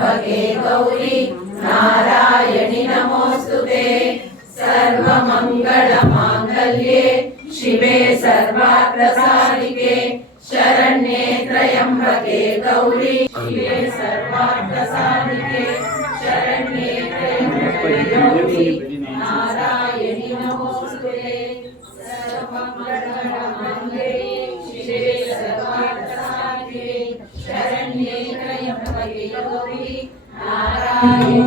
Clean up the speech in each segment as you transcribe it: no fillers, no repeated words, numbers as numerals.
त्र्यम्बके गौरी नारायणि नमोऽस्तुते। सर्वमङ्गलमाङ्गल्ये शिवे सर्वार्थसाधिके शरण्ये त्र्यम्बके गौरी शिवे सर्वार्थसाधिके शरण्ये त्र्यम्बके गौरी नारायणि नमोऽस्तुते। सर्वमङ्गलमाङ्गल्ये शिवे सर्वार्थसाधिके शरण्ये त्र्यम्बके गौरी नारायणि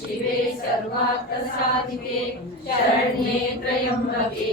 शिवे सर्वार्थसाधिके शरण्ये त्र्यम्बके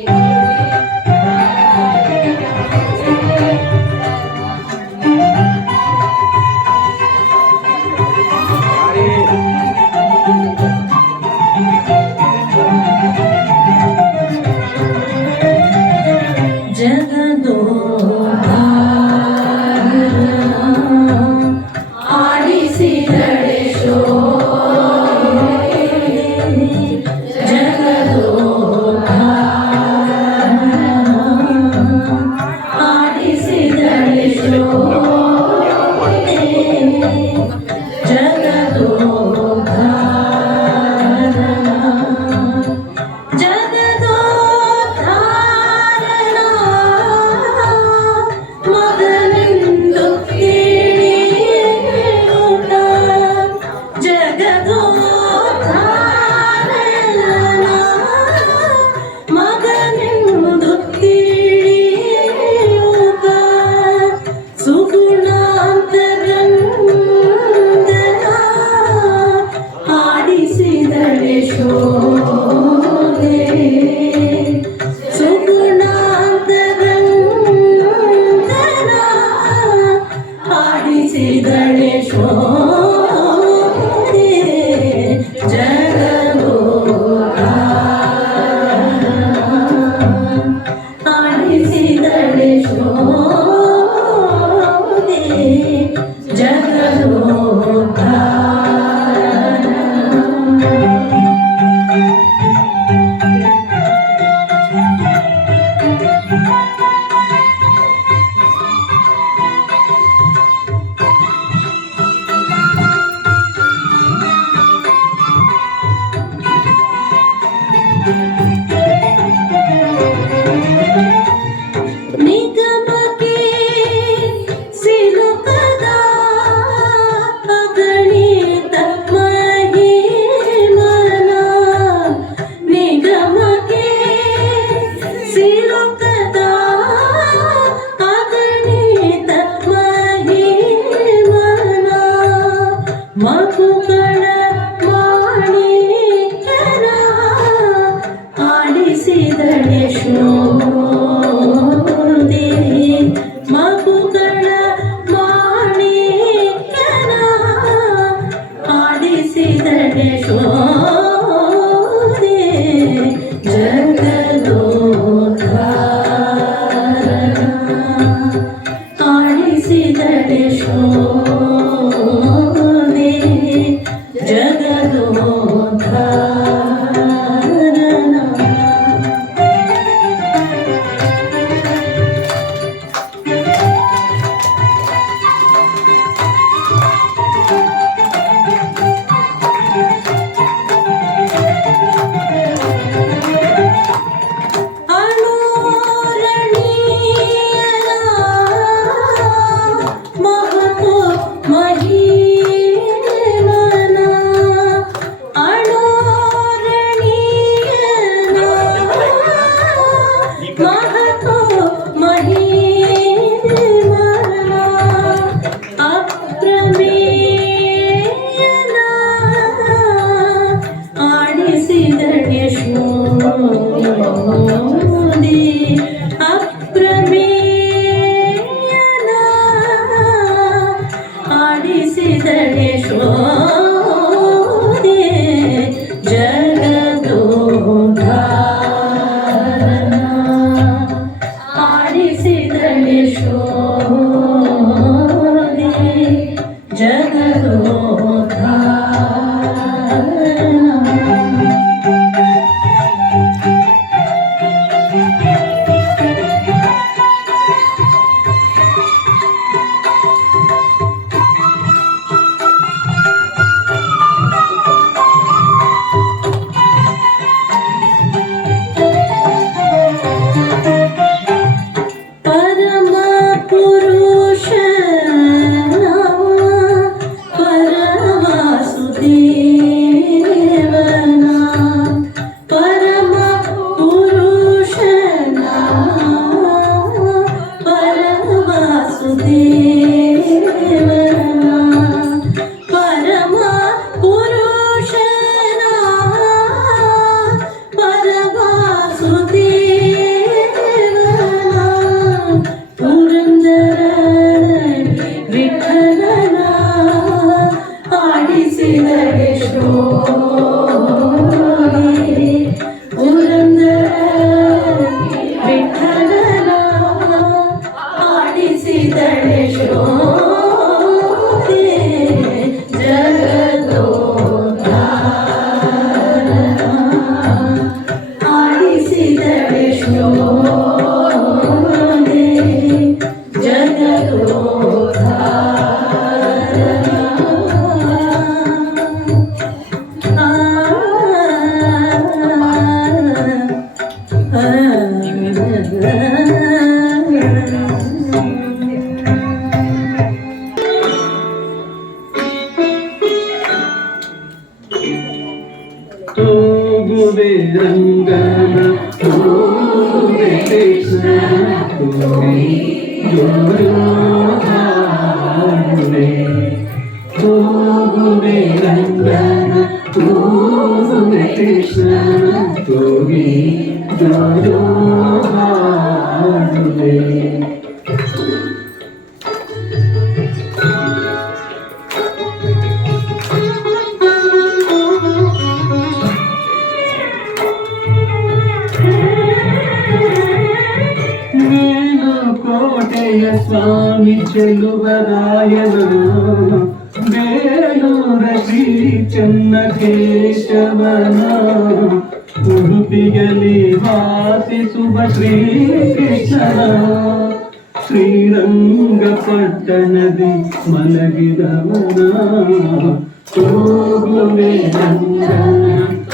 ಆಡಿಸಿದಳೆ ಶೋಭೆ ಜಗದೋದ್ಧಾರ ಆಡಿಸಿದಳೆ ಶೋಭೆ ಜಗದೋದ್ಧಾರ ತೂಗುವೆ ರಂಗನ ತೂಗುವೆ ಕೃಷ್ಣ ತೂಗುವೆ ರಂಗನ ತೂಗುವೆ ಕೃಷ್ಣ ತೂಗಿ ಜೋ ಹಾಡುವೆ ಕೋಟೆಯ ಸ್ವಾಮಿ ಚೆಲುವರಾಯನ ಬೇಲೂರ ಶ್ರೀ ಚನ್ನಕೇಶವನ ಉಡುಪಿಯಲ್ಲಿ ವಾಸಿಸುವ ಶ್ರೀಕೃಷ್ಣನ ಶ್ರೀರಂಗಪಟ್ಟಣದಿ ಮಲಗಿದವನ ಹೋಗುವೆ ರಂಗನ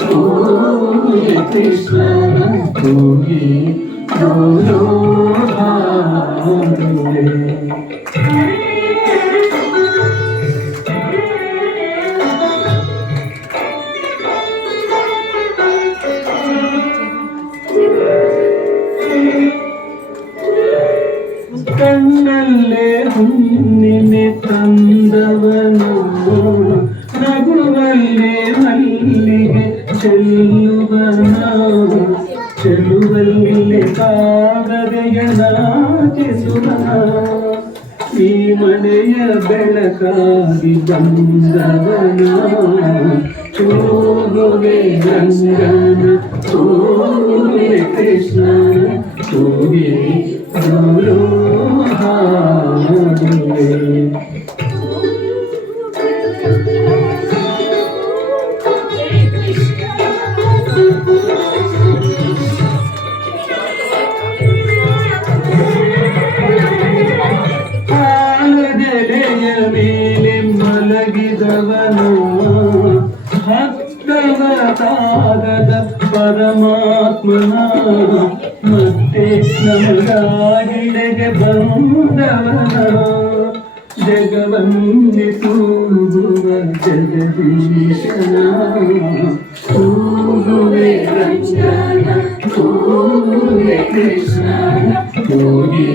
ಹೋಗುವೆ ಕೃಷ್ಣನ ಹೋಗಿ ಡೋಲೋ ಹಾಡುವೆ ಕಣ್ಣಲ್ಲೇ ಹುಣ್ಣಿಮೆ ತಂದವನು ನಗುವಲ್ಲೇ ಮಲ್ಲಿಗೆ ಚೆಲ್ಲುವನ ಚೆಲುವಲ್ಲಿ ಕಾಗದೆಯ ನಾಚಿಸುವನ ಈ ಮನೆಯ ಬೆಳಕಾಗಿ ಬಂದವನ ಹೋಗುವೆ ರಂಗನ ಹೋಗುವೆ ಕೃಷ್ಣನ ಹೋಗಿ ಡೋಲೋ ಹಾಡುವೆ ಆಲದೆಲೆಯ ಮೇಲೆ ಮಲಗಿದವನು ಭಕ್ತವತಾರದ ಪರಮಾತ್ಮನ ಮತ್ತೆ ನಮಗಾಗಿಡೆಗೆ ಬಂದವನ ಜಗವನ್ನಿ ತೂಗುವ ಜಗದೀಶನ ಹೋಗುವೆ ರಂಗನ ಹೋಗುವೆ ಕೃಷ್ಣನ ಹೋಗಿ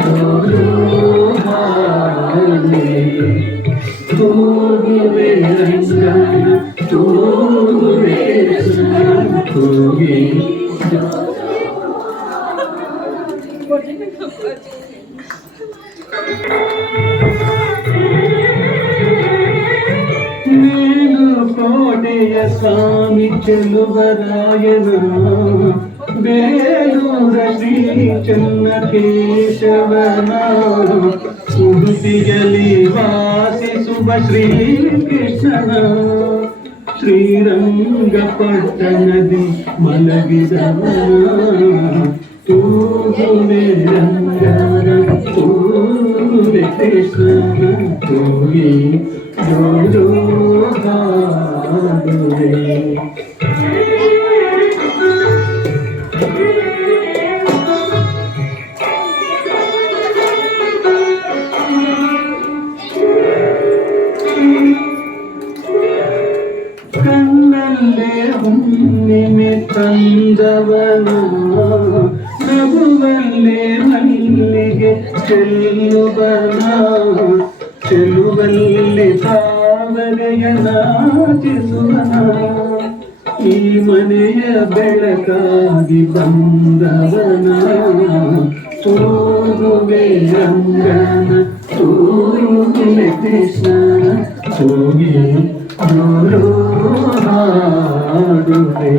ಡೋಲೋ ಹಾಡುವೆ ಹೋಗುವೆ ರಂಗನ ಹೋಗುವೆ ಕೃಷ್ಣನ ಹೋಗಿ ನೀನು ಕೋಟೆಯ ಸ್ವಾಮಿ ಚೆಲುವರಾಯನ ಬೇಲೂರ ಶ್ರೀ ಚನ್ನಕೇಶವನ ಉಡುಪಿಯಲ್ಲಿ ವಾಸಿಸುವ ಶ್ರೀಕೃಷ್ಣನ ಶ್ರೀರಂಗಪಟ್ಟಣದಿ ಮಲಗಿದವನ ತೂಗುವೆ ರಂಗನ ತೂಗುವೆ ಕೃಷ್ಣನ ತೂಗಿ ಡೋಲೋ ಹಾಡುವೆ ಕಣ್ಣಲ್ಲೇ ಹುಣ್ಣಿಮೆ ತಂದವನು ನಗುವಲ್ಲೇ ಮಲ್ಲಿಗೆ ಚೆಲ್ಲುವನ ಚೆಲುವಲ್ಲಿ ತಾವರೆಯ ನಾಚಿಸುವನ ಈ ಮನೆಯ ಬೆಳಕಾಗಿ ಬಂದವನ ಹೋಗುವೆ ರಂಗನ ಹೋಗುವೆ ಕೃಷ್ಣನ ಹೋಗಿ ಡೋಲೋ ಹಾಡುವೆ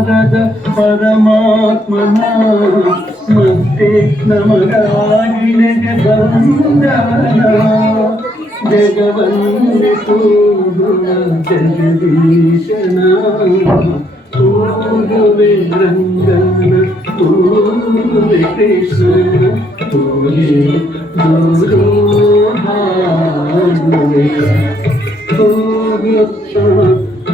ತಾರದ ಪರಮಾತ್ಮನ ಮತ್ತೆ ನಮಗಾಗಿಲೆಗೆ ಬಂದವನ ಜಗವನ್ನೇ ತೂಗುವ ಜಗದೀಶನ ತೂಗುವೆ ರಂಗನ ತೂಗುವೆ ಕೃಷ್ಣನ ತೂಗಿ ದೂರು ಹಾಡುವೆ ತೂಗುತ್ತ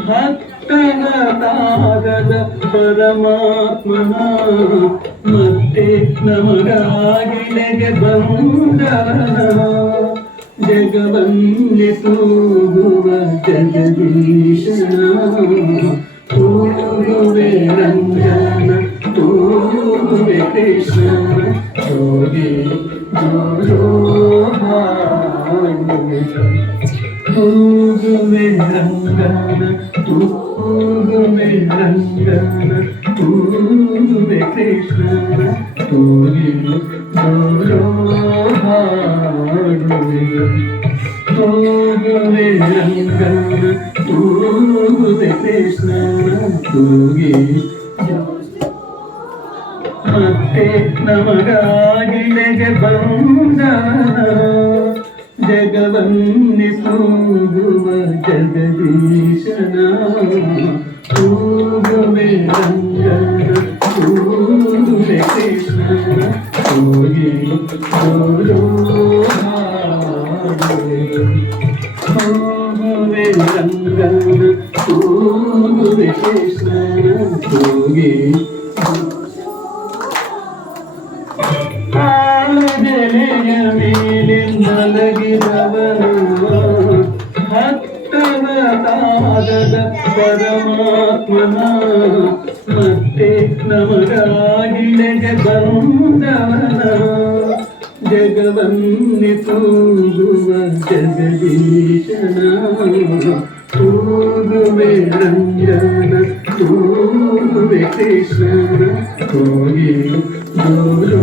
ಭಕ್ತನ ತಾರದ ಪರಮಾತ್ಮನ ಮತ್ತೆ ನಮಗಾಗಿಲೆಗೆ ಬಂದವನ ಜಗವನ್ನೇ ತೂಗುವ ಜಗದೀಶನ ತೂಗುವೆ ರಂಗನ ತೂಗುವೆ ಕೃಷ್ಣನ ತೂಗಿ ದೂರು ಹಾಡುವೆ ತೂಗುವೆ ರಂಗನ ತೂಗುವೆ ರಂಗನ ತೂಗುವೆ ಕೃಷ್ಣನ ತೂಗಿ ದೂರು ಹಾಡುವೆ ತೂಗುವೆ ರಂಗನ ತೂಗುವೆ ಕೃಷ್ಣನ ತೂಗಿ ಮತ್ತೆ ನಮಗಾಗಿಲೆಗೆ ಬಂದವನ ಜಗವನ್ನೇ ತೂಗುವ ಜಗದೀಶನ ತೂಗುವೆ ರಂಗನ ತೂಗುವೆ ಕೃಷ್ಣನ ತೂಗಿ ದೂರು ಹಾಡುವೆ ತೂಗುವೆ ರಂಗನ ತೂಗುವೆ ಕೃಷ್ಣನ ತೂಗಿ ಆಲದೆಲೆಯ ಮೇಲೆ ಮಲಗಿದವನು ಭಕ್ತನ ತಾರದ ಪರಮಾತ್ಮನ ಮತ್ತೆ ನಮಗಾಗಿಲೆಗೆ ಬಂದವನ ಜಗವನ್ನೇ ತೂಗುವ ಜಗದೀಶನ ತೂಗುವೆ ರಂಗನ ತೂಗುವೆ ಕೃಷ್ಣನ ತೂಗಿ ದೂರು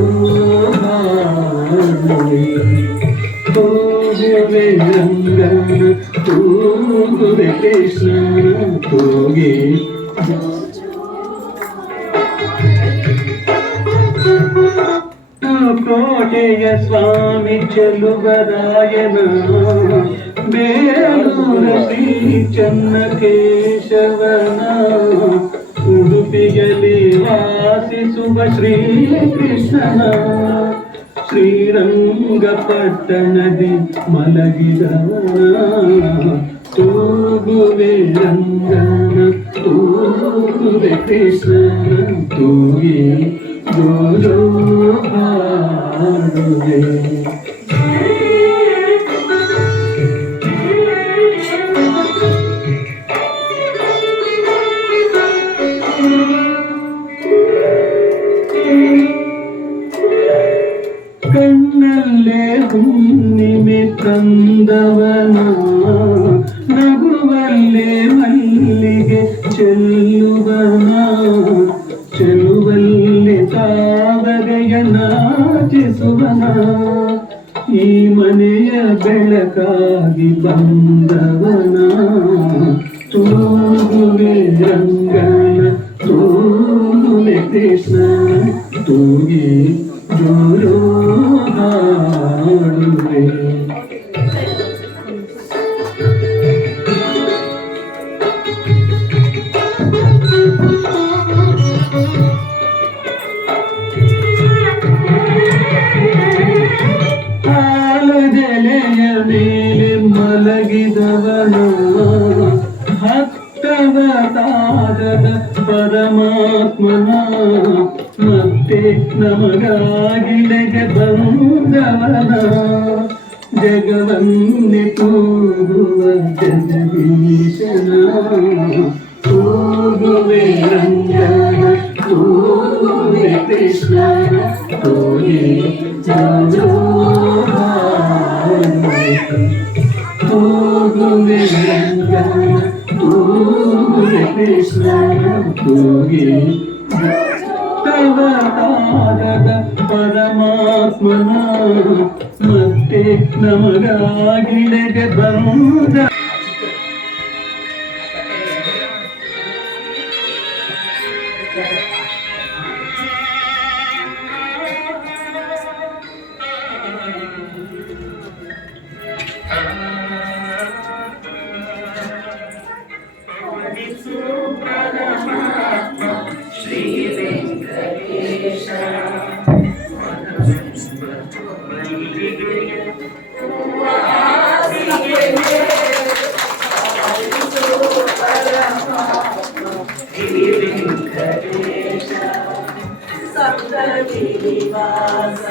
ಹಾಡುವೆ ತೂಗುವೆ ರಂಗನ ತೂಗುವೆ ಕೃಷ್ಣನ ತೂಗಿ ಕೋಟೆಯ ಸ್ವಾಮಿ ಚೆಲುವರಾಯನ ಬೇಲೂರ ಶ್ರೀ ಚನ್ನಕೇಶವನ ಉಡುಪಿಯಲ್ಲಿ ವಾಸಿಸುವ ಶ್ರೀಕೃಷ್ಣನ ಶ್ರೀರಂಗಪಟ್ಟಣದಿ ಮಲಗಿದವನ ತೂಗುವೆ ರಂಗನ ತೂಗುವೆ ಕೃಷ್ಣನ ತೂಗಿ ದೂರು ಹಾಡುವೆ ಕಣ್ಣಲ್ಲೇ ಹುಣ್ಣಿಮೆ ತಂದವನ ನಗುವಲ್ಲೇ ಮಲ್ಲಿಗೆ ಚೆಲ್ಲುವನ ಚೆಲುವಲ್ಲಿ ತಾವರೆಯ ನಾಚಿಸುವನ ಈ ಮನೆಯ ಬೆಳಕಾಗಿ ಬಂದವನ ತೂಗುವೆ ರಂಗನ ತೂಗುವೆ ಕೃಷ್ಣನ ತೂಗಿ ದೂರು ಹಾಡುವೆ ಆಲದೆಲೆಯ ಮೇಲೆ ಮಲಗಿದವನ ಭಕ್ತವ ತಾರದ ಪರಮಾತ್ಮನ ಮತ್ತೆ ನಮಗಾಗಿಲೆಗೆ ಬಂದವನ ಜಗವನ್ನೇ ತೂಗುವ ಜಗದೀಶನ ತೂಗುವೆ ರಂಗನ ತೂಗುವೆ ಕೃಷ್ಣನ ತೂಗಿ ದೂರು ಹಾಡುವೆ ತೂಗುವೆ ರಂಗನ ತೂಗುವೆ ಕೃಷ್ಣನ ತೂಗಿ ತವ ತಾರದ ಪರಮಾತ್ಮನ ಮತ್ತೆ ನಮಗಾಗಿಲೆಗೆ ಬಂದ ಶ್ರೀ ವೆಂಕಟೇಶ ಸಪ್ತಗಿರಿವಾಸ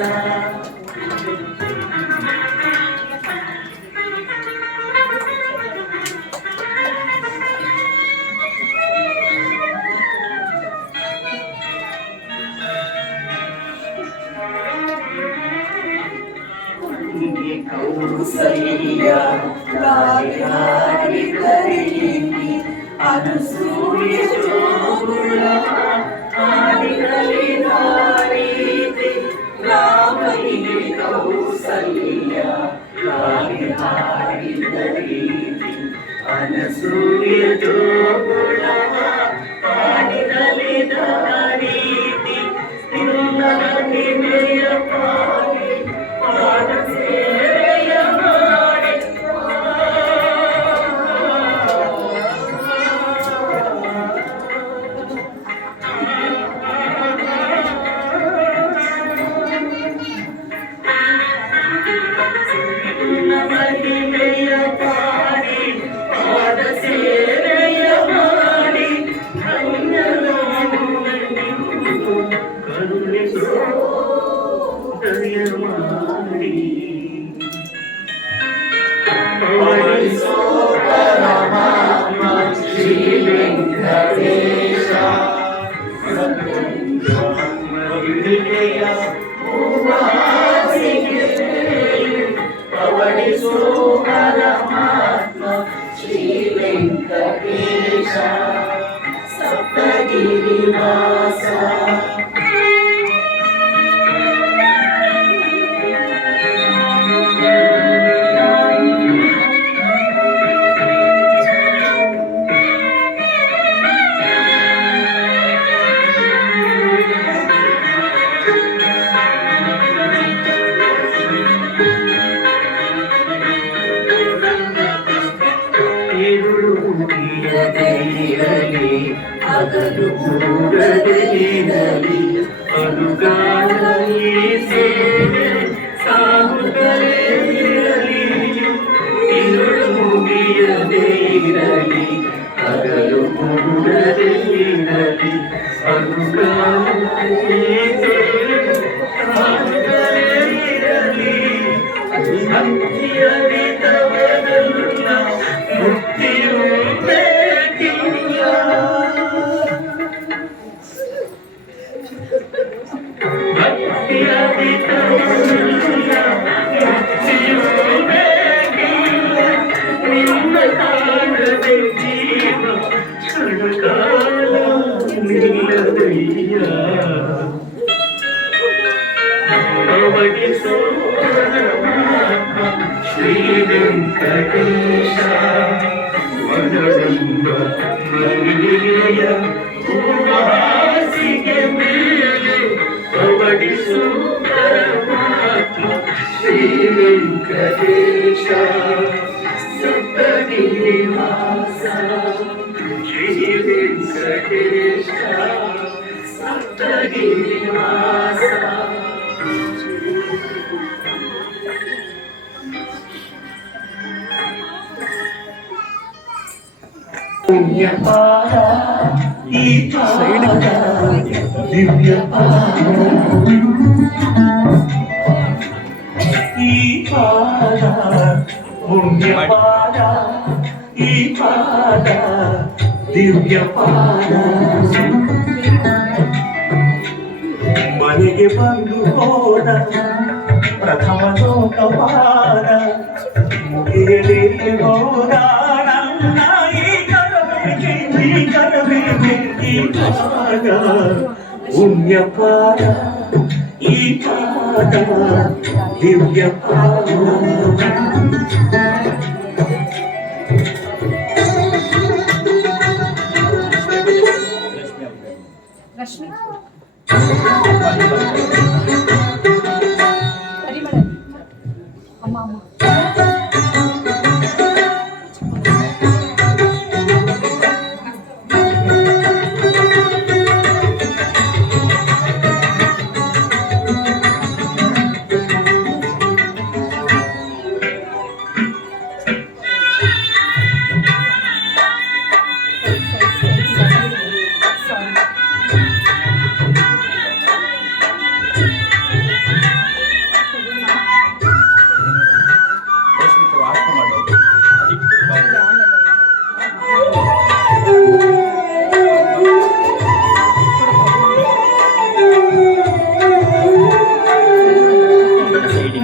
ಕೌಸಲ್ಯ ರಾಜಾಡಿದರೇಗಿ ಅದು ಸೂರ್ಯ ಜೋಗುಳ ಆಡಿರಲಿ ನಾರೀತಿ ರಾಮನಿಗೆ ಕೌಸಲ್ಯ ರಾಜಾಡಿದರೇಗಿ ಅನಸೂಯ ಜೋಗುಳ ಆಡಿರಲಿ ನಾರೀತಿ ನಿನ್ನಯ ಪಾರಿ ಪಾದಸೇ ಶ್ರೀ ವೆಂಕಟೇಶ ಪವಡಿಸೋ ಪರಮಾತ್ಮ ಶ್ರೀ ವೆಂಕಟೇಶ ಸಪ್ತಗಿರಿವಾಸ ಅಗಲು ಮೂಡದಿರಲಿ ಅನುಗಾಲಿ ಸೇವೆ ಸಾಗುತ್ತಲೇ ಇರಲಿ ಇರುಳು ಮುಗಿಯದೇ ಇರಲಿ ಅಗಲು ಮೂಡದಿರಲಿ ಅನುಗಾಲಿ ಸೇವೆ ಸಾಗುತ್ತಲೇ ಇರಲಿ ಭಕ್ತಿಯಲ್ಲಿ ತವರಲ್ಲ ಮುಕ್ತಿಯು ಬೇಕಿಲ್ಲ ಭಕ್ತಿಯಲ್ಲಿ ತವರಲ್ಲ ಮುಕ್ತಿಯು ಬೇಕಿಲ್ಲ ನಿನ್ನ ಕಾಣದೆ ಜೀವ ಕ್ಷಣಕಾಲ ನಿಲ್ಲದಯ್ಯ ಅವಗಿಸೋ ಶ್ರೀ ವೆಂಕಟೇಶ ವನರಂಗ ಮಲ್ಲಿಗೆಯ ಹೂವಾಸಿಗೆ ಮೇಲೆ ಅವಗಿಸೋ ಪರಮಾತ್ಮ ಶ್ರೀ ವೆಂಕಟೇಶ ಸಪ್ತಗಿರಿವಾಸ ಶ್ರೀ ವೆಂಕಟೇಶ ಸಪ್ತಗಿರಿವಾಸ ಪುಣ್ಯಪಾದ ಈ ಪಾದ ದಿವ್ಯಪಾದ ಈ ಪಾದ ಪುಣ್ಯಪಾದ ಈ ಪಾದ ದಿವ್ಯಪಾದ ಮನೆಗೆ ಬಂದು ಹೋದ ಪ್ರಥಮ ಲೋಕಪಾದ ಮುಗಿಯಲೇ ಹೋದ ಪುಣ್ಯಪಾದ ಈ ಪಾದ ದಿವ್ಯಪಾದ ರಶ್ಮಿ ಅಮ್ಮ ಅಮ್ಮ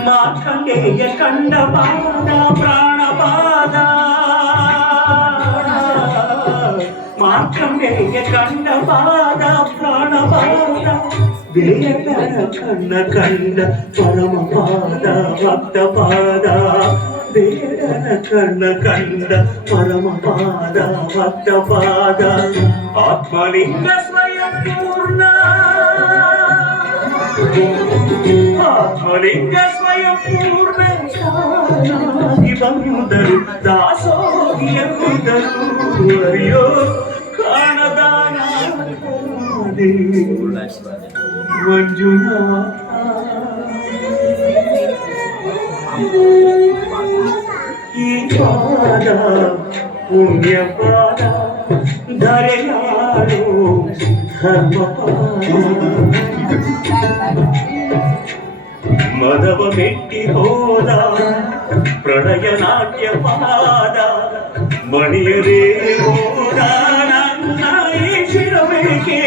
ಮಾರ್ಕಂಡೇಯ ಕಂಡಪಾದ ಪ್ರಾಣಪಾದ ಮಾರ್ಕಂಡೇಯ ಕಂಡಪಾದ ಪ್ರಾಣಪಾದ ಬೇಡರ ಕಣ್ಣ ಕಂಡ ಪರಮಪಾದ ಭಕ್ತಪಾದ ಬೇಡರ ಕಣ್ಣ ಕಂಡ ಪರಮಪಾದ ಭಕ್ತಪಾದ ಆತ್ಮಲಿಂಗ ಸ್ವಯಂ ಪೂರ್ಣ ಆತ್ಮಲಿಂಗ ಸ್ವಯಂ ಪೂರ್ಣ ಬಂದರು ದಾಸೋಹಿ ಎಂದರು ಅಯ್ಯೋ ಕಾಣದಾನ ಮಂಜುನಾಥ ಈ ಪಾದ ಪುಣ್ಯಪಾದ ಧರೆಯಾಳು ಧರ್ಮಪಾದ ಮದವ ಮೆಟ್ಟಿ ಹೋದ ಪ್ರಣಯ ನಾಟ್ಯ ಪಾದ ಮಣಿಯರೇ ಹೋದ ನನ್ನ ಶಿರಬೇಕೆ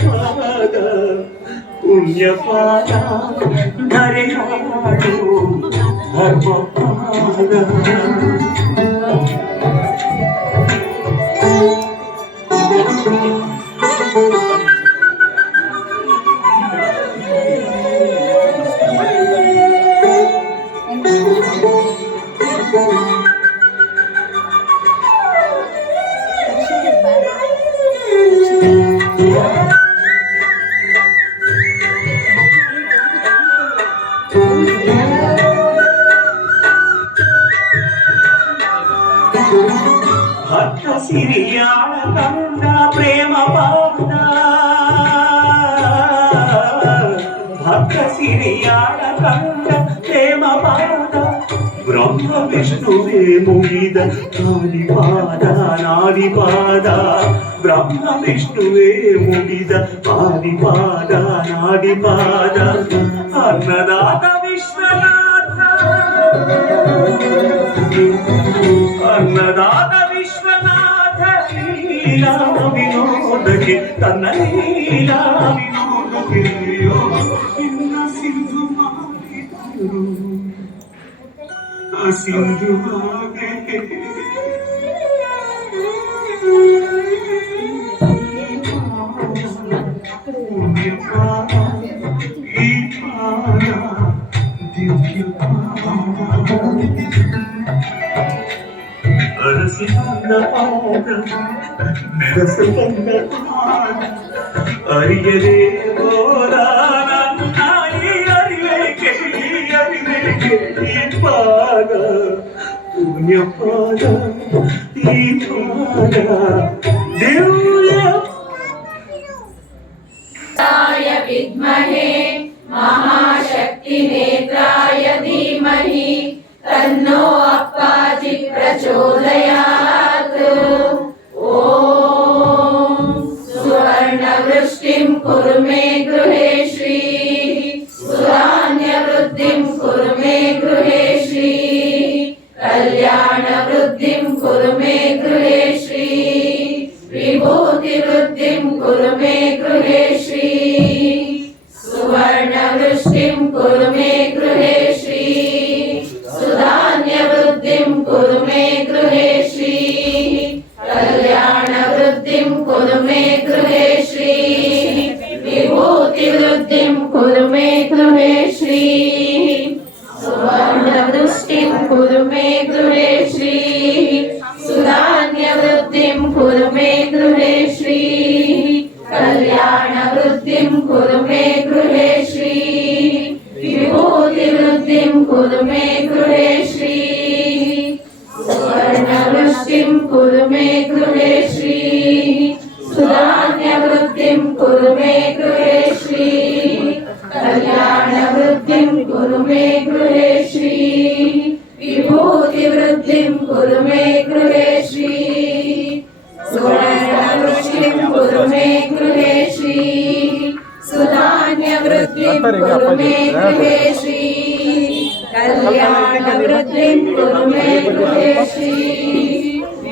ಪಾದ ಪುಣ್ಯಪಾದ ಧರೆಯಾಳು ಧರ್ಮಪಾದ ಭಕ್ತ ಸಿರಿಯಾಳ ಕಂಡ ಪ್ರೇಮ ಪಾದ ಭಕ್ತ ಸಿರಿಯಾಳ ಕಂಡ ಪ್ರೇಮ ಪಾದ ಬ್ರಹ್ಮ ವಿಷ್ಣುವೇ ಮುಗಿದ ನಾಡಿಪಾದ ನಾಡಿಪಾದ ಬ್ರಹ್ಮ ವಿಷ್ಣುವೇ ಮುಗಿದ ಆದಿಪಾದ ನಾಡಿಪಾದ ಅನ್ನದಾತ ವಿಶ್ವನಾಥ ಅನ್ನದಾತ ವಿಶ್ವನಾಥ ಲೀಲಾ ವಿನೋದಕ್ಕೆ ತನ್ನ ಲೀಲಾ ವಿನೋದಕ್ಕೆ ಇನ್ನ ಸಿಂಧು ಮಾಡಿದರು ಸಿಂಧು ಅರಸಿ ಬಂದ ಪಾದ ನೆರಸ ಬಂದ ಅರಿಯದೇ ಹೋದ ನನ್ನ ಅರಿವೇಕೆ ಈ ಪಾದ ಪುಣ್ಯಪಾದ ಈ ಪಾದ ದಿವ್ಯ विद्महे महाशक्तिनेत्राय धीमहि तन्नो अप्पाजि प्रचोदयात् ॐ सुवर्णवृष्टिं कुरु मे गृहे श्रीः सुधान्यवृद्धिं कुरु मे गृहे श्रीः कल्याणवृद्धिं कुरु मे गृहे श्रीः विभूतिवृद्धिं कुरु मे गृहे श्रीः सुवर्णवृष्टिं कुरु मे गृहे श्रीः सुधान्यवृद्धिं कुरु मे गृहे श्रीः कल्याणवृद्धिं कुरु मे गृहे श्रीः विभूतिवृद्धिं कुरु मे गृहे श्रीः सुवर्णवृष्टिं कुरु मे गृहे श्रीः सुधान्यवृद्धिं कुरु मे गृहे श्रीः वृद्धिं कुरु मे गृहे श्री विभूतिवृद्धिं कुरु मे गृहे श्री सुवर्णवृष्टिं कुरु मे गृहे श्री सुधान्यवृद्धिं कुरु मे गृहे श्री कल्याणवृद्धिं कुरु मे गृहे श्री विभूतिवृद्धिं कुरु मे गृहे श्री सुवर्णवृष्टिं कुरु मे गृहे श्री सुधान्यवृद्धिं कुरु मे गृहे श्री कल्याणवृद्धिं कुरु मे गृहे श्री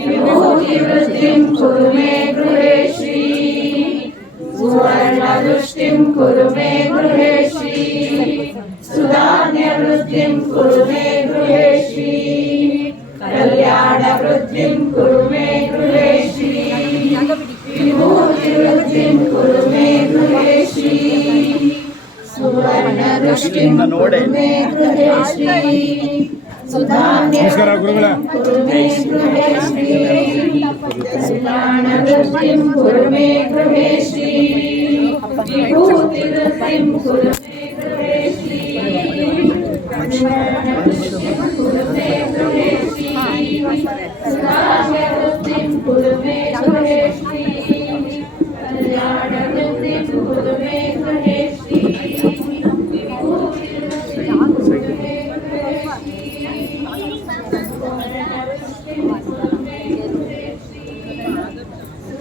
विभूतिवृद्धिं कुरु मे गृहे श्री सुवर्णवृष्टिं कुरु मे गृहे श्री सुधान्यवृद्धिं कुरु मे गृहे श्री कल्याणवृद्धिं कुरु मे गृहे श्री विभूतिवृद्धिं कुरु मे गृहे श्री सुवर्णवृष्टिं कुरु मे गृहे श्री सुधान्यवृद्धिं कुरु मे गृहे श्री कल्याणवृद्धिं कुरु मे गृहे श्री विभूतिवृद्धिं कुरु मे गृहे श्री कल्याणवृद्धिं कुरु मे गृहे श्री सुधान्यवृद्धिं कुरु मे गृहे श्री कल्याणवृद्धिं कुरु मे गृहे श्री विभूतिवृद्धिं कुरु मे गृहे श्री सुवर्णवृष्टिं कुरु मे गृहे श्री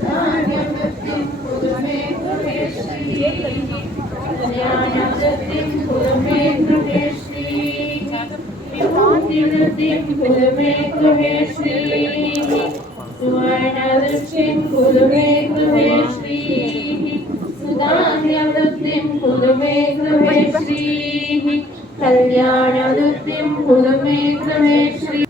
सुधान्यवृद्धिं कुरु मे गृहे श्री कल्याणवृद्धिं कुरु मे गृहे श्री विभूतिवृद्धिं कुरु मे गृहे श्री सुवर्णवृष्टिं कुरु मे गृहे श्री सुधान्यवृद्धिं कुरु मे गृहे श्री कल्याणवृद्धिं कुरु मे गृहे श्री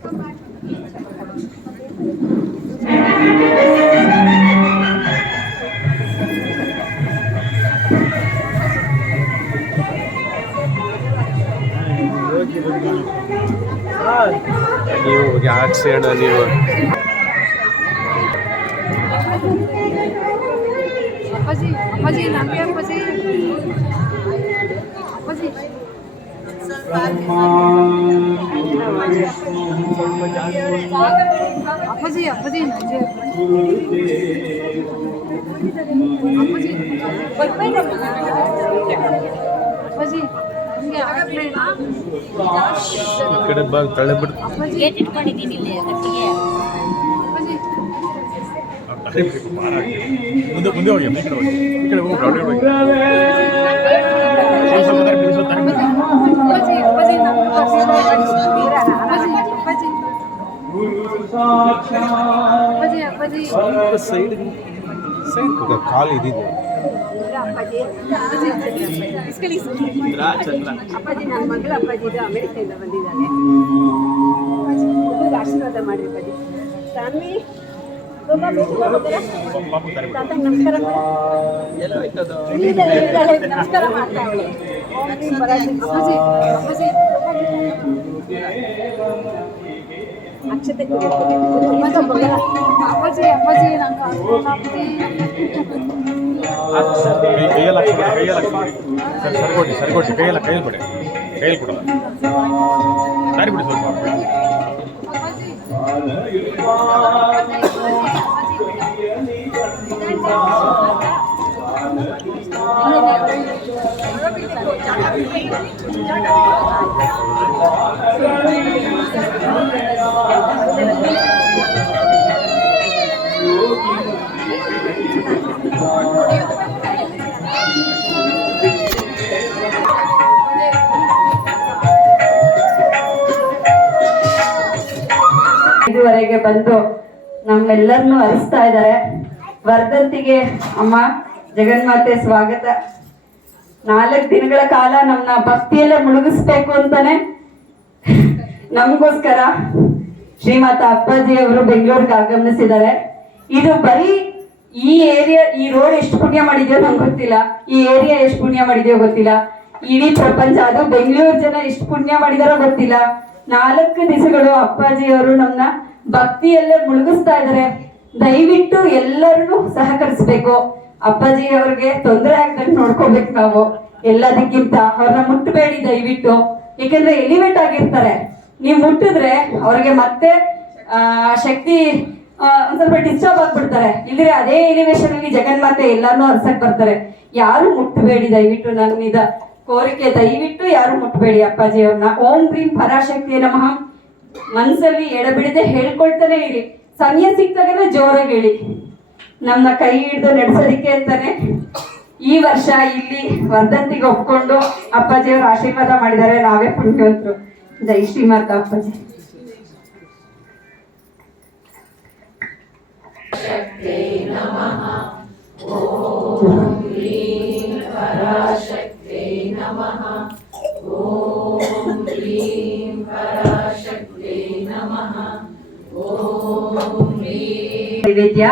ನೀವು ಯಾಕೆ ಅಣ್ಣ ನೀವು ಅಪ್ಪಾಜಿ ಅಪ್ಪಾಜಿ ನನಗೆ ಅಪ್ಪಾಜಿ ಅಪ್ಪಾಜಿ ಅಪ್ಪಾಜಿ ಅಪ್ಪಾಜಿ ನನಗೆ ಅಪ್ಪಾಜಿ ಅಪ್ಪಾಜಿ ನಿಮಗೆ ಆಗಲ್ಲ ಈ ಕಡೆ ಬಾಗಿ ತಳ್ಳಿ ಬಿಡು ಅಪ್ಪಾಜಿ ಇಟ್ಕೊಂಡಿದ್ದೀನಿ ಇಲ್ಲಿ ಗಟ್ಟಿಗೆ ಅಪ್ಪಾಜಿ ಮುಂದೆ ಮುಂದೆ ಹೋಗಿ ಈ ಕಡೆ ಹೋಗಿ ಈ ಕಡೆ ಹೋಗಿ ರೌಂಡ್ ಹೋಗಿ ಅಪ್ಪಾಜಿ ಅಪ್ಪಾಜಿ ಅಪ್ಪಾಜಿ ಅಪ್ಪಾಜಿ ಅಪ್ಪಾಜಿ ಸೈಡ್ ಸೈಡ್ ಕಾಲು ಇದಿದೆ ಅಪ್ಪಾಜಿ ಅಪ್ಪಾಜಿ ನನ್ನ ಮಗಳು ಅಪ್ಪಾಜಿ ಇದು ಅಮೆರಿಕದಿಂದ ಬಂದಿದ್ದಾನೆ ಮಗುಗೆ ಆಶೀರ್ವಾದ ಮಾಡಿ ಅಪ್ಪಾಜಿ ಸ್ವಾಮಿ ತಾತ ನಮಸ್ಕಾರ ನಮಸ್ಕಾರ ಮಾಡ್ತಾ ಅವಳು ಅಪ್ಪಾಜಿ ಅಪ್ಪಾಜಿ ಅಕ್ಷತೆ ಅಪ್ಪಾಜಿ ಅಪ್ಪಾಜಿ ನಂಗೆ ಅಪ್ಪಾಜಿ ಕೈಯಲ್ಲಿ ಸರಿಕೊಡಿ ಸರಿಕೊಡಿ ಕೈಯಲ್ಲಿ ಬಿಡಿ ಕೈಯಲ್ಲಿ ಕೊಡಲ್ಲ ದಾರಿ ಬಿಡಿ ಸ್ವಲ್ಪ ಅಪ್ಪಾಜಿ ಇದುವರೆಗೆ ಬಂದು ನಮ್ಮೆಲ್ಲರನ್ನು ಹರಿಸ್ತಾ ಇದ್ದಾರೆ. ವರ್ಧಂತಿಗೆ ಅಮ್ಮ ಜಗನ್ಮಾತೆ ಸ್ವಾಗತ. 4 ದಿನಗಳ ಕಾಲ ನಮ್ಮನ್ನ ಭಕ್ತಿಯಲ್ಲೇ ಮುಳುಗಿಸ್ಬೇಕು ಅಂತಾನೆ ನಮಗೋಸ್ಕರ ಶ್ರೀಮಾತ ಅಪ್ಪಾಜಿ ಅವರು ಬೆಂಗಳೂರಿಗೆ ಆಗಮಿಸಿದ್ದಾರೆ. ಇದು ಬರೀ ಈ ಏರಿಯಾ, ಈ ರೋಡ್ ಎಷ್ಟು ಪುಣ್ಯ ಮಾಡಿದ್ಯೋ ನಂಗೆ ಗೊತ್ತಿಲ್ಲ, ಈ ಏರಿಯಾ ಎಷ್ಟು ಪುಣ್ಯ ಮಾಡಿದ್ಯೋ ಗೊತ್ತಿಲ್ಲ, ಇಡೀ ಪ್ರಪಂಚ ಅದು ಬೆಂಗಳೂರು ಜನ ಎಷ್ಟು ಪುಣ್ಯ ಮಾಡಿದಾರೋ ಗೊತ್ತಿಲ್ಲ. 4 ದಿವಸಗಳು ಅಪ್ಪಾಜಿ ಅವರು ನಮ್ಮನ್ನ ಭಕ್ತಿಯಲ್ಲೇ ಮುಳುಗಿಸ್ತಾ ಇದ್ದಾರೆ. ದಯವಿಟ್ಟು ಎಲ್ಲರನ್ನು ಸಹಕರಿಸ್ಬೇಕು. ಅಪ್ಪಾಜಿ ಅವ್ರಿಗೆ ತೊಂದರೆ ಆಗ್ದಂಗೆ ನೋಡ್ಕೋಬೇಕು ನಾವು. ಎಲ್ಲದಕ್ಕಿಂತ ಅವ್ರನ್ನ ಮುಟ್ಟಬೇಡಿ ದಯವಿಟ್ಟು, ಯಾಕಂದ್ರೆ ಎಲಿವೇಟ್ ಆಗಿರ್ತಾರೆ. ನೀವು ಮುಟ್ಟಿದ್ರೆ ಅವ್ರಿಗೆ ಮತ್ತೆ ಶಕ್ತಿ ಒಂದ್ ಸ್ವಲ್ಪ ಡಿಸ್ಟರ್ಬ್ ಆಗ್ಬಿಡ್ತಾರೆ. ಇಲ್ದ್ರೆ ಅದೇ ಎಲಿವೇಶನ್ ಅಲ್ಲಿ ಜಗನ್ಮಾತೆ ಎಲ್ಲಾನು ಹರ್ಸಕ್ ಬರ್ತಾರೆ. ಯಾರು ಮುಟ್ಟಬೇಡಿ ದಯವಿಟ್ಟು, ನನ್ನ ಕೋರಿಕೆ, ದಯವಿಟ್ಟು ಯಾರು ಮುಟ್ಟಬೇಡಿ ಅಪ್ಪಾಜಿ ಅವ್ರನ್ನ. ಓಂ ಕ್ರೀಂ ಪರಾಶಕ್ತಿಯ ನಮಃ ಮನ್ಸಲ್ಲಿ ಎಡಬಿಡದೆ ಹೇಳ್ಕೊಳ್ತಾನೆ ಇರಿ. ಸಮಯ ಸಿಕ್ತಾಗೆಲ್ಲ ಜೋರಾಗಿ ಹೇಳಿ. ನಮ್ಮನ್ನ ಕೈ ಹಿಡಿದು ನಡೆಸೋದಿಕ್ಕೆ ಅಂತಾನೆ ಈ ವರ್ಷ ಇಲ್ಲಿ ವರ್ಧಂತಿಗೆ ಒಪ್ಕೊಂಡು ಅಪ್ಪಾಜಿಯವರು ಆಶೀರ್ವಾದ ಮಾಡಿದ್ದಾರೆ. ನಾವೇ ಪುಣ್ಯವಂತರು. ಜೈ ಶ್ರೀಮಾತ ಅಪ್ಪಾಜಿ. ನೈವೇದ್ಯ,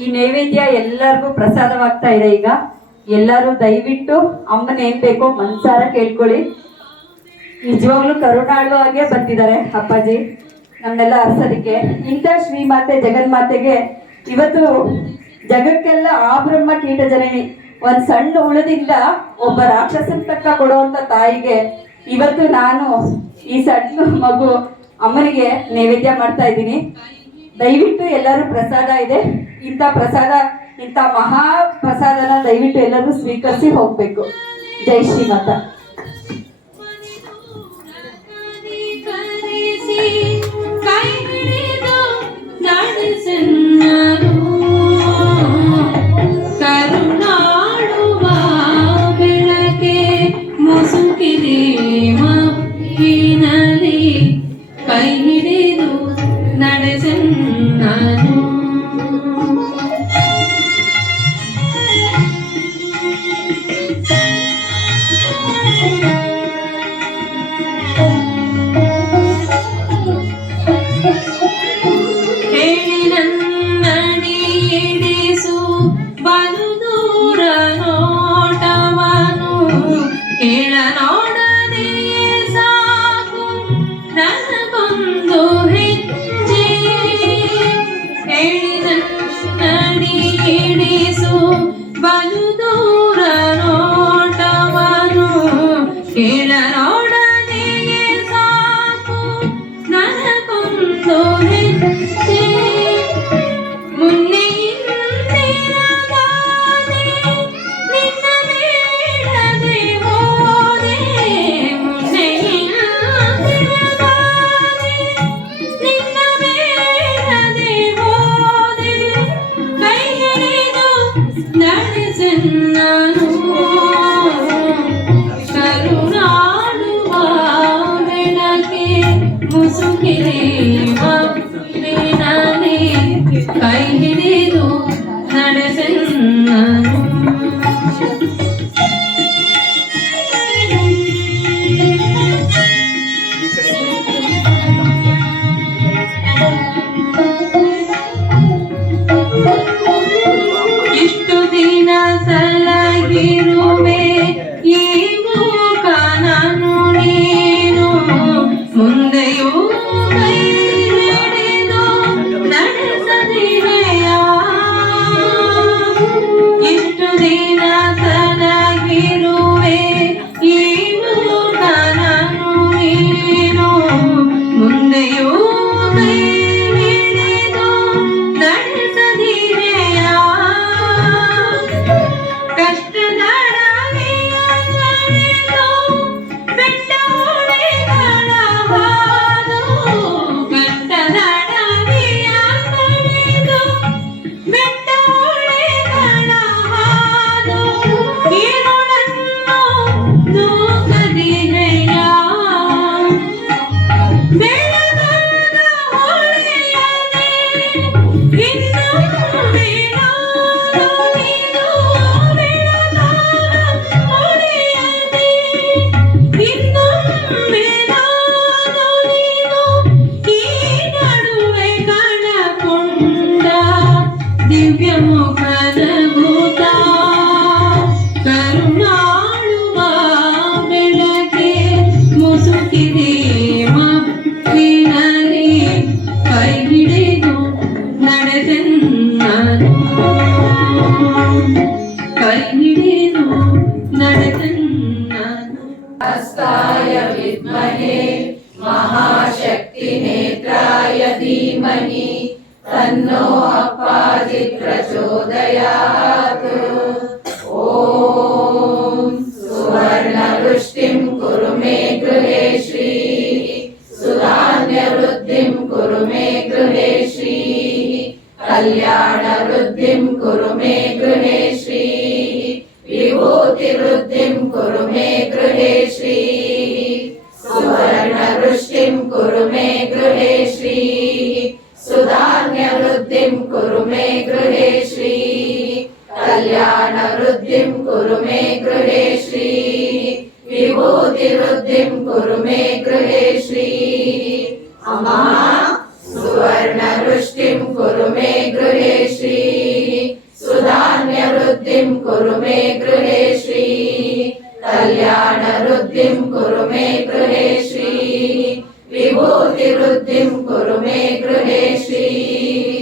ಈ ನೈವೇದ್ಯ ಎಲ್ಲರಿಗೂ ಪ್ರಸಾದವಾಗ್ತಾ ಇದೆ. ಈಗ ಎಲ್ಲರೂ ದಯವಿಟ್ಟು ಅಮ್ಮನ ಏನ್ ಬೇಕೋ ಮನ್ಸಾರ ಕೇಳ್ಕೊಳ್ಳಿ. ನಿಜವಾಗ್ಲೂ ಕರುಣಾಳು ಆಗೇ ಬಂದಿದ್ದಾರೆ ಅಪ್ಪಾಜಿ ನಮ್ಮೆಲ್ಲ ಅರ್ಸೋದಿಕ್ಕೆ. ಇಂಥ ಶ್ರೀಮಾತೆ ಜಗನ್ಮಾತೆಗೆ ಇವತ್ತು ಜಗಕ್ಕೆಲ್ಲ ಆ ಬ್ರಹ್ಮ ಕೀಟ ಜನನಿ, ಒಂದ್ ಸಣ್ಣ ಉಳದಿಂದ ಒಬ್ಬ ರಾಕ್ಷಸನ ತಕ್ಕ ಕೊಡುವಂತ ತಾಯಿಗೆ ಇವತ್ತು ನಾನು ಈ ಸಣ್ಣ ಮಗು ಅಮ್ಮನಿಗೆ ನೈವೇದ್ಯ ಮಾಡ್ತಾ ಇದ್ದೀನಿ. ದಯವಿಟ್ಟು ಎಲ್ಲರೂ ಪ್ರಸಾದ ಇದೆ, ಇಂಥ ಪ್ರಸಾದ, ಇಂಥ ಮಹಾ ಪ್ರಸಾದನ ದಯವಿಟ್ಟು ಎಲ್ಲರೂ ಸ್ವೀಕರಿಸಿ ಹೋಗ್ಬೇಕು. ಜೈ ಶ್ರೀಮಾತ. ಕರುಣಾಳುವ ಬೆಳಕೆ ಮುಸುಕಿದೆ ಮಪ್ಪಿನಲ್ಲಿ ಕೈ ಹಿಡಿದು ನಡೆಸನ್ನನು. ಹೇಳಿ ನನ್ನಡಿ ಹಿಡಿಸು ಬಲು ದೂರ ನೋಟವನು, ಕೇಳ ನೋಡದೆ ಸಾಕು ನನಗೊಂದು ಹೆಜ್ಜೆ. ಹೇಳಿ ನನ್ನಡಿ ಹಿಡಿಸು ಬಲು ದೂರ ನೋಟವನು, ಕೇಳ ನೋಡದೆ ಸಾಕು ನನಗೊಂದು ಹೆಜ್ಜೆ. ಮುನ್ನೆ ಹಿಂದಿರಗಾದೆ ನಿನ್ನ ಬೇಡದೆ ಹೋದೆ, ಮುನ್ನೆ ಹಿಂದಿರಗಾದೆ ನಿನ್ನ ಬೇಡದೆ ಹೋದೆ, ಕೈ ಹಿಡಿದು ನಡೆಸನ್ನನು. ಕರುಣಾಳುವ ಬೆಳಕೆ ಮುಸುಕಿದೆ ಮಪ್ಪಿನಲ್ಲಿ ಕೈ ಹಿಡಿದು ನಡೆಸನ್ನನು. ಇಷ್ಟು ದಿನ ಸಲಗಿರುವೆ ಈ ಮೂಕ ನಾನು ನೀನು, ಮುಂದೆಯೂ ಕೈ ಹಿಡಿದು ನಡೆಸದಿರೆಯ. ಇಷ್ಟು ದಿನ ಸಲಗಿರುವೆ ಈ ಮೂಕ ನಾನು ನೀನು, ಮುಂದೆಯೂ ಕೈ ಹಿಡಿದು ನಡೆಸದಿರೆಯ. ಕಷ್ಟಗಳ हस्ताय विद्महे महाशक्तिनेत्राय धीमहि तन्नो अप्पाजि प्रचोदयात्। ॐ सुवर्णवृष्टिं कुरु मे गृहे श्रीः सुधान्यवृद्धिं कुरु मे गृहे श्रीः कल्याणवृद्धिं कुरु मे गृहे श्रीः विभूतिवृद्धिं कुरु मे गृहे श्रीः सुवर्णवृष्टिं कुरु मे गृहे श्रीः सुधान्यवृद्धिं कुरु मे गृहे श्रीः कल्याणवृद्धिं कुरु मे गृहे श्रीः विभूतिवृद्धिं कुरु मे गृहे श्रीः अम्मा सुवर्णवृष्टिं कुरु मे गृहे श्रीः सुधान्यवृद्धिं कुरु मे गृहे श्रीः कल्याणवृद्धिं कुरु मे गृहे श्रीः विभूतिवृद्धिं कुरु मे गृहे श्रीः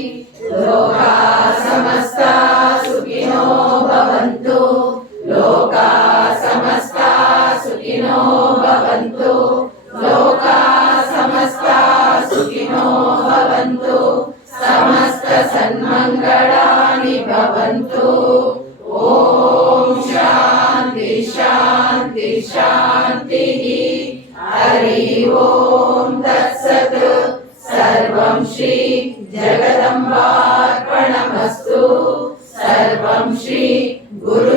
लोकाः समस्ताः सुखिनो भवन्तु लोकाः समस्ताः सुखिनो भवन्तु लोकाः समस्ताः सुखिनो भवन्तु समस्त सन्मङ्गलानि भवन्तु। ॐ शान्ति शान्ति शान्तिः। हरि ओम तत्सत्। सर्वं श्री जगदम्बार्पणमस्तु। सर्वं श्री गुरु